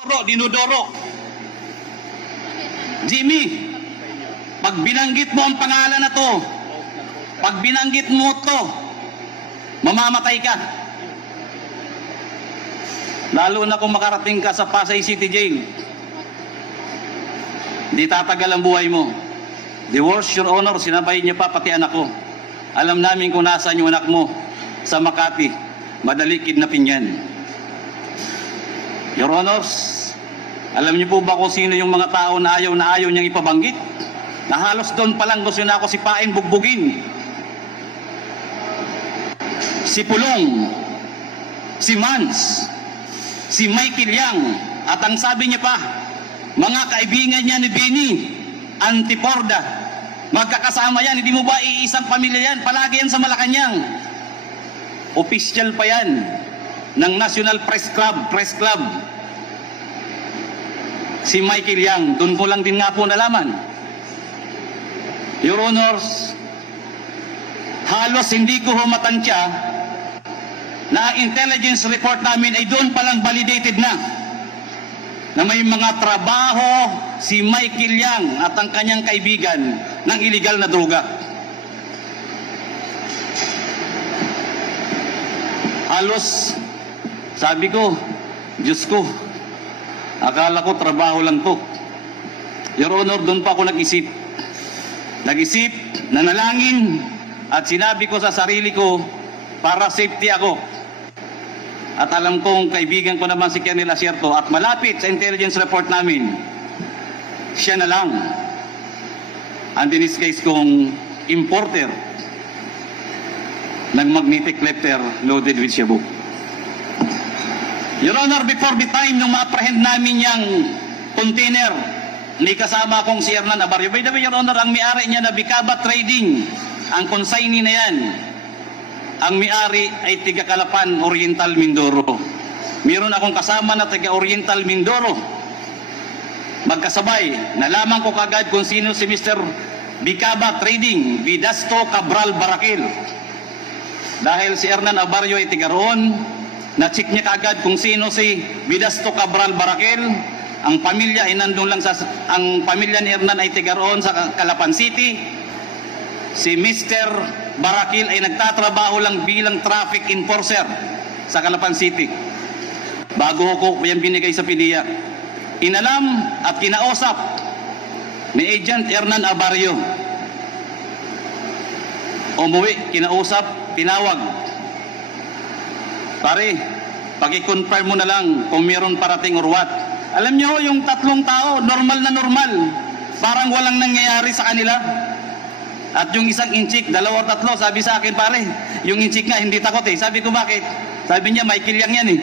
Dinudoro. Jimmy, pag binanggit mo ang pangalan na to, pag binanggit mo to, mamamatay ka. Lalo na kung makarating ka sa Pasay City Jail. Di tatagal ang buhay mo. The worst, Your Honor, sinabay niya pa pati anak ko. Alam namin kung nasaan yung anak mo sa Makati. Madali kidnapin yan. Your Honors, alam niyo po ba kung sino yung mga tao na ayaw niyang ipabanggit? Na halos doon pa lang gusto na ako sipain, bugbugin. Si Pulong, si Mans, si Michael Yang, at ang sabi niya pa, mga kaibigan niya ni Benny, Antiporda, magkakasama yan, hindi mo ba iisang pamilya yan? Palagi yan sa Malacanang. Official pa yan ng National Press Club. Si Michael Yang, doon ko lang din nga po nalaman. Your Honors, halos hindi ko humatansya na ang intelligence report namin ay doon palang validated na may mga trabaho si Michael Yang at ang kanyang kaibigan ng illegal na droga. Halos, sabi ko, Diyos ko, akala ko trabaho lang to. Your Honor, doon pa ako nag-isip, nanalangin, at sinabi ko sa sarili ko, para safety ako. At alam kong kaibigan ko naman si Colonel Asierto at malapit sa intelligence report namin, siya na lang ang dinisguise kong importer ng magnetic letter loaded with shabu. Your Honor, before the time nung ma-apprehend namin yung container, ni kasama akong si Hernan Abarrio. By the way, Your Honor, ang may-ari niya na Bicaba Trading, ang consignee na yan, ang may-ari ay tiga Calapan, Oriental, Mindoro. Meron akong kasama na tiga Oriental, Mindoro. Magkasabay, nalaman ko kagad kung sino si Mr. Bicaba Trading, Vidasto Cabral Barakil. Dahil si Hernan Abarrio ay tiga roon, na-check niya kagad kung sino si Vidasto Cabral Barakil. Ang pamilya ay nandun lang ang pamilya ni Hernan ay tiga roon sa Calapan City. Si Mr. Barakil ay nagtatrabaho lang bilang traffic enforcer sa Calapan City. Bago ko yan binigay sa PDEA. Inalam at kinausap ni Agent Hernan Abarrio. Umuwi, kinausap, tinawag. Pare, paki-confirm mo na lang kung meron parating or what. Alam niyo, yung tatlong tao, normal na normal. Parang walang nangyayari sa kanila. At yung isang inchik, dalawa o tatlo, sabi sa akin, pare, yung inchik nga, hindi takot eh. Sabi ko, bakit? Sabi niya, Michael Yang yan eh.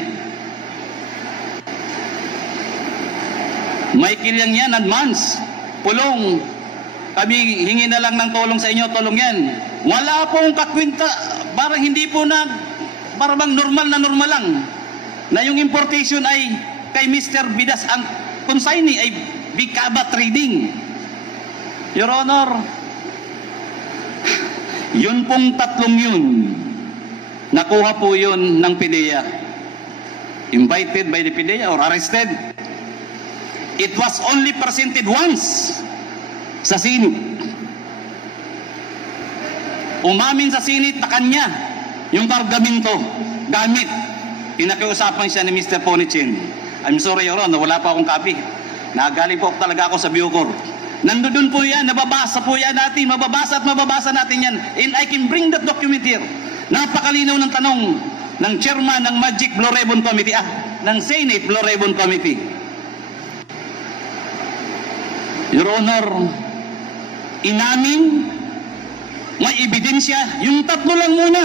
Michael Yang yan, advance. Pulong. Kami hingi na lang ng tulong sa inyo, tulong yan. Wala pong kakwinta. Parang hindi po na, parang normal na normal lang. Na yung importation ay kay Mr. Bidas, ang consignee ay Bicaba Trading. Your Honor, yun pong tatlong yun, nakuha po yun ng PDEA. Invited by the PDEA or arrested. It was only presented once sa Senate. Umamin sa Senate na kanya yung kargamento, gamit. Pinakiusapan siya ni Mr. Ponichin. I'm sorry, Your Honor, wala pa akong copy. Nagaling po talaga ako sa Bucor. Nandun po yan, nababasa po yan natin, mababasa at mababasa natin yan. And I can bring that document here. Napakalinaw ng tanong ng chairman ng Magic Blue Ribbon Committee, ng Senate Blue Ribbon Committee. Your Honor, inamin, may ebidensya, yung tatlo lang muna.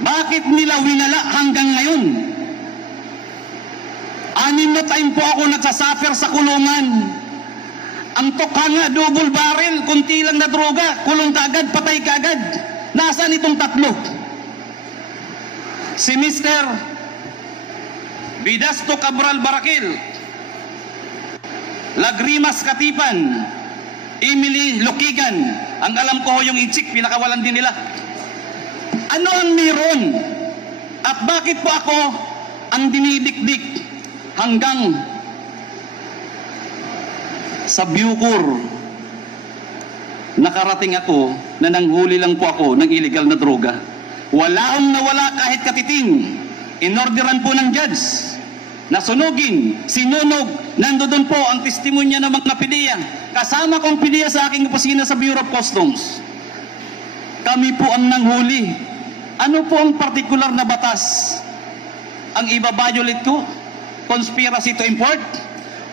Bakit nila winala hanggang ngayon? 6 na time po ako nagsasuffer sa kulungan. Ang tukanga, double barrel, kunti lang na droga, kulong kagad, patay kagad. Nasaan itong tatlo? Si Mr. Vidasto Cabral Barakil, Lagrimas Katipan, Emily Lokigan, ang alam ko yung inchik, pinakawalan din nila. Ano ang meron? At bakit po ako ang dinidikdik? hanggang sa Bucor, nakarating ako na nanghuli lang po ako ng illegal na droga. Wala akong nawala kahit katiting. Inorderan po ng judge na sunugin, sinunog. Nandoon po ang testimonya ng mga PDEA. Kasama kong PDEA sa aking opisina sa Bureau of Customs. Kami po ang nanghuli. Ano po ang partikular na batas ang iba-violate ko? Conspiracy to import?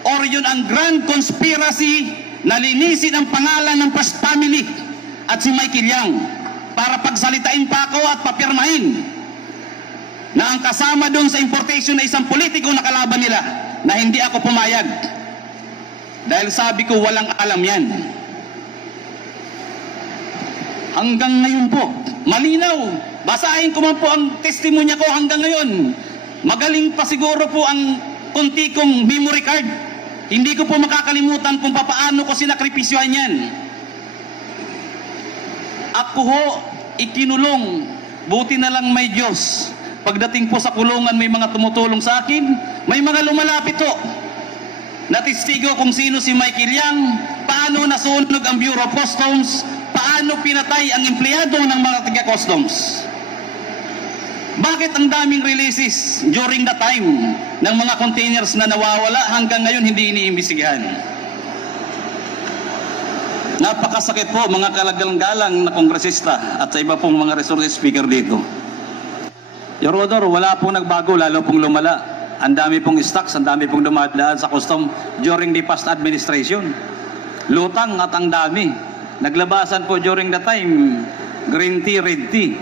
Or yun ang grand conspiracy na linisin ang pangalan ng First Family at si Michael Yang para pagsalitain pa ako at papirmahin na ang kasama doon sa importation na isang politiko na kalaban nila na hindi ako pumayag. Dahil sabi ko walang alam yan. Hanggang ngayon po, malinaw. Basahin ko man po ang testimonya ko hanggang ngayon. Magaling pa siguro po ang kunti kong memory card. Hindi ko po makakalimutan kung papaano ko sinakripisyohan yan. Ako ho, ikinulong. Buti na lang may Diyos. Pagdating po sa kulungan, may mga tumutulong sa akin. May mga lumalapit ho. Natistigo kung sino si Michael Yang, paano nasunog ang Bureau of Customs, paano pinatay ang empleyado ng mga taga-customs. Bakit ang daming releases during the time ng mga containers na nawawala hanggang ngayon hindi iniimbestigahan? Napakasakit po mga kalagalang-galang na kongresista at sa iba pong mga resource speaker dito. Your Honor, wala pong nagbago, lalo pong lumala. Ang dami pong stocks, ang dami pong dumadaan sa custom during the past administration. Lutang at ang dami. Naglabasan po during the time, green tea, red tea.